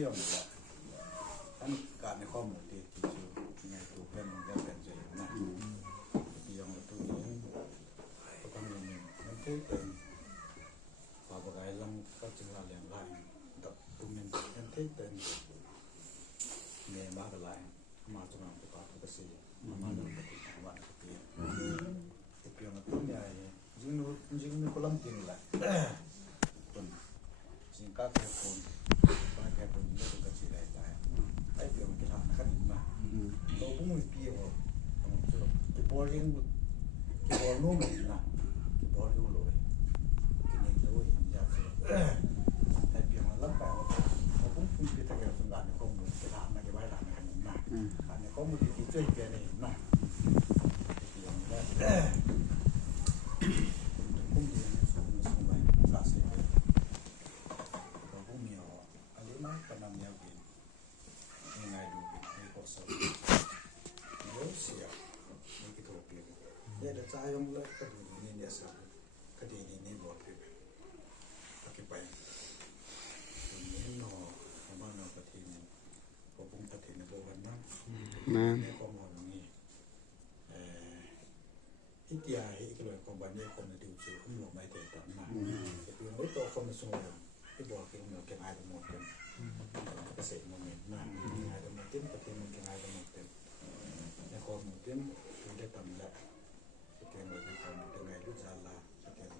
ที่เราบอกท่านการในข้อมูลที่ชื่อไงตัวเพื่อนมันจะเป็นใจนะที่ยังตัวนี้ก็ต้องเงินมันที่เป็นความประกายลังก็จึงละเลียงลายดับตรงนี้มันที่เป็นเนื้อบ้าละลายมาจนเราประกอบกระสีมาเริ่มปฏิบัติวันเปลี่ยนเปลี่ยนมาตัวใหญ่จริงคนล้ำกินแหละคนจริงก็แค่คนแค่คนนี้ก็กระสีได้ได้ไอ้เปลี่ยนมันจะทำขั้นนี้มาเราพุ่งไปเปลี่ยนที่บอลยังที่บอลนู้นนะที่บอลอยู่เลยที่นี่เลยอยากไอ้เปลี่ยนมันล้ำไปว่าเราพุ่งไปที่ตะเกียบสงการในข้อมูลจะทำอะไรไว้หลังขั้นนี้นะอันนี้ข้อมูลที่ช่วยแกนี่นะเปลี่ยนแล้วพุ่งเรียนส่งไปกาเสียเราพุ่งเมียวอันนี้นะกำลังเมียวกินยังไงดูเป็นพวกสาวเลี้ยวเสียนี่ก็ถูกเปลี่ยนเนี่ยจะจ่ายยังเลยก็ดูนี่เนี่ยสิก็ดีนี่บอดเปลี่ยนโอเคไปตรงนี้เนาะประมาณเราประเทศพอพุ่งประเทศในโบวันนั้นในข้อมูลนี้ที่ที่ไอ้ก็เลยความบันนี้คนในดิวชูขึ้นหลวงไม่เต็มตั้งมาแต่เพียงไม่ตัวคนในสมัยที่บอกเกี่ยวกับเก็บไอ้ทั้งหมดเป็นเกษตรมันเนี่ยนะไอ้ทั้งหมดเต็มประเทศมันเก็บไอ้ทั้งหมดเต็มในข้อมูลเต็มคือได้ตั้งแหละเกี่ยวกับความเกี่ยวกับรุ่นจาราเกี่ยวกั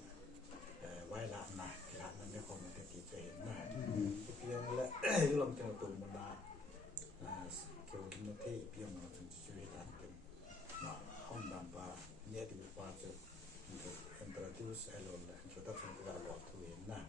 บไว้หลานนะหลานนั้นในข้อมูลที่เจนนะเพียงและยุโรปจะตัวมันมาเกี่ยวกับประเทศเพียงเราถึงจะช่วยกันเป็นห้องดำปลาเนี่ยที่เป็นปลาจะintroduce allora introduction che la volta viene